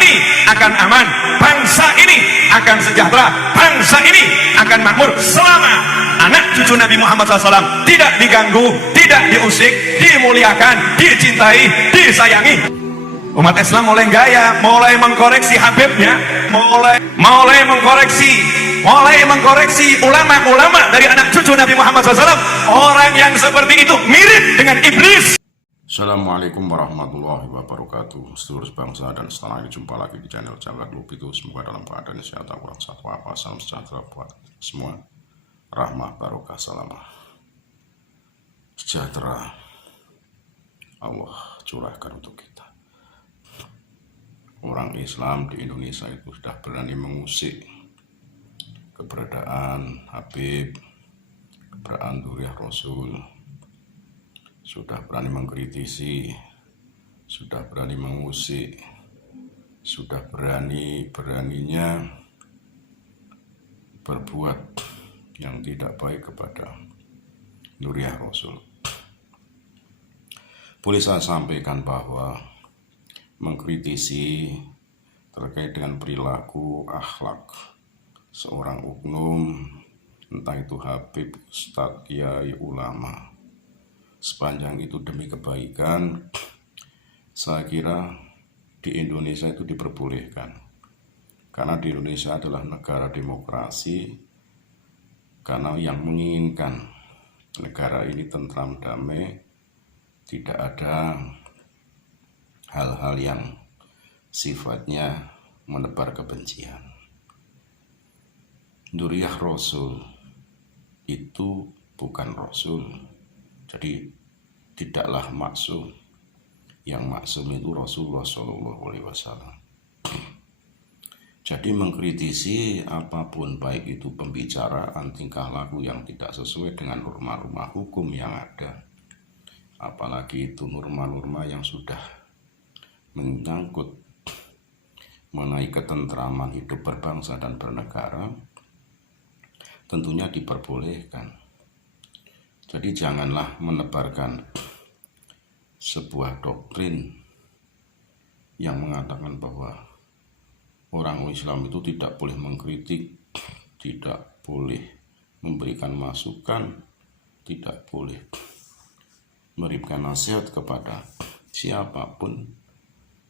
ini akan aman, bangsa ini akan sejahtera, bangsa ini akan makmur selama anak cucu Nabi Muhammad SAW tidak diganggu, tidak diusik, dimuliakan, dicintai, disayangi. Umat Islam mulai gaya, mulai mengkoreksi Habibnya, mulai mengkoreksi ulama-ulama dari anak cucu Nabi Muhammad SAW. Orang yang seperti itu mirip dengan iblis. Assalamualaikum warahmatullahi wabarakatuh. Seluruh bangsa dan setanah, jumpa lagi di channel Jagat Lup itu. Semoga dalam keadaan sehat, kurang satu apa, salam sejahtera buat semua, rahmah barokah salamah sejahtera Allah curahkan untuk kita. Orang Islam di Indonesia itu sudah berani mengusik keberadaan Habib, keberadaan Dzurriyyah Rasul, sudah berani mengkritisi, sudah berani mengusik, sudah beraninya berbuat yang tidak baik kepada Dzurriyyah Rasul. Boleh saya sampaikan bahwa mengkritisi terkait dengan perilaku akhlak seorang oknum, entah itu Habib, Ustadz, Kiai, ulama, sepanjang itu demi kebaikan, saya kira di Indonesia itu diperbolehkan. Karena di Indonesia adalah negara demokrasi, karena yang menginginkan negara ini tentram damai, tidak ada hal-hal yang sifatnya menebar kebencian. Dzurriyyah Rasul itu bukan Rasul, jadi tidaklah maksum. Yang maksum itu Rasulullah SAW. Jadi mengkritisi apapun, baik itu pembicaraan, tingkah laku yang tidak sesuai dengan norma-norma hukum yang ada, apalagi itu norma-norma yang sudah menyangkut mengenai ketentraman hidup berbangsa dan bernegara, tentunya diperbolehkan. Jadi janganlah menebarkan sebuah doktrin yang mengatakan bahwa orang Islam itu tidak boleh mengkritik, tidak boleh memberikan masukan, tidak boleh memberikan nasihat kepada siapapun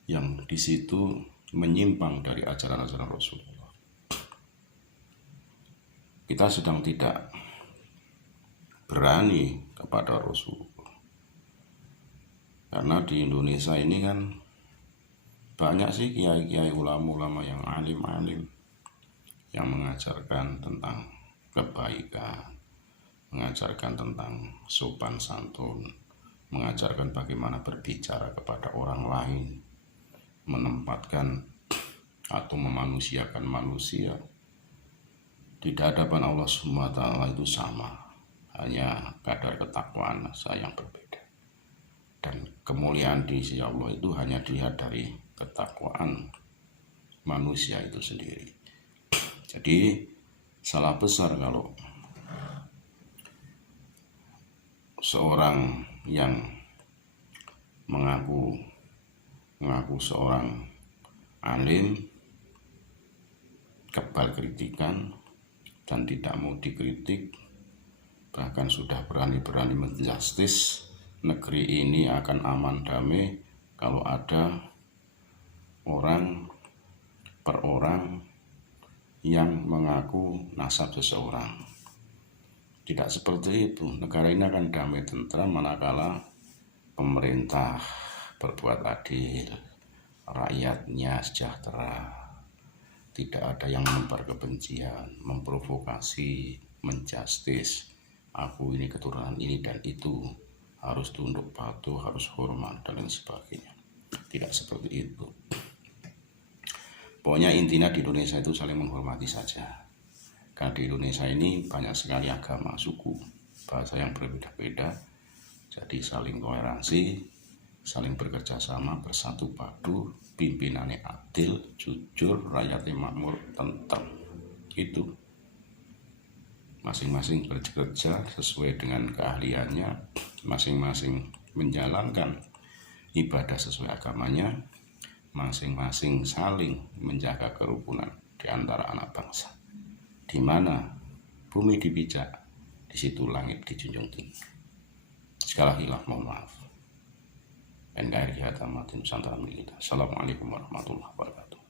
yang di situ menyimpang dari ajaran-ajaran Rasulullah. Kita sedang tidak berani kepada Rasulullah, karena di Indonesia ini kan banyak sih kiai-kiai, ulama-ulama yang alim-alim yang mengajarkan tentang kebaikan, mengajarkan tentang sopan santun, mengajarkan bagaimana berbicara kepada orang lain, menempatkan atau memanusiakan manusia di hadapan Allah SWT itu sama, hanya kadar ketakwaan saya yang berbeda, dan kemuliaan di sisi Allah itu hanya dilihat dari ketakwaan manusia itu sendiri. Jadi salah besar kalau seorang yang mengaku seorang alim, kebal kritikan dan tidak mau dikritik, bahkan sudah berani-berani menjustis negeri ini akan aman damai kalau ada orang per orang yang mengaku nasab seseorang. Tidak seperti itu. Negara ini akan damai tentram manakala pemerintah berbuat adil, rakyatnya sejahtera, tidak ada yang menebar kebencian, memprovokasi, menjustis, aku ini keturunan ini dan itu, harus tunduk patuh, harus hormat, dan lain sebagainya. Tidak seperti itu. Pokoknya intinya di Indonesia itu saling menghormati saja. Karena di Indonesia ini banyak sekali agama, suku, bahasa yang berbeda-beda. Jadi saling toleransi, saling bekerja sama, bersatu padu, pimpinannya adil, jujur, rakyatnya makmur, tentram. Itu masing-masing bekerja sesuai dengan keahliannya, masing-masing menjalankan ibadah sesuai agamanya, masing-masing saling menjaga kerukunan di antara anak bangsa. Di mana bumi dipijak, di situ langit dijunjung tinggi. Segala hilaf mohon maaf. NKRI Hatta Mati Nusantara milik kita. Assalamualaikum warahmatullahi wabarakatuh.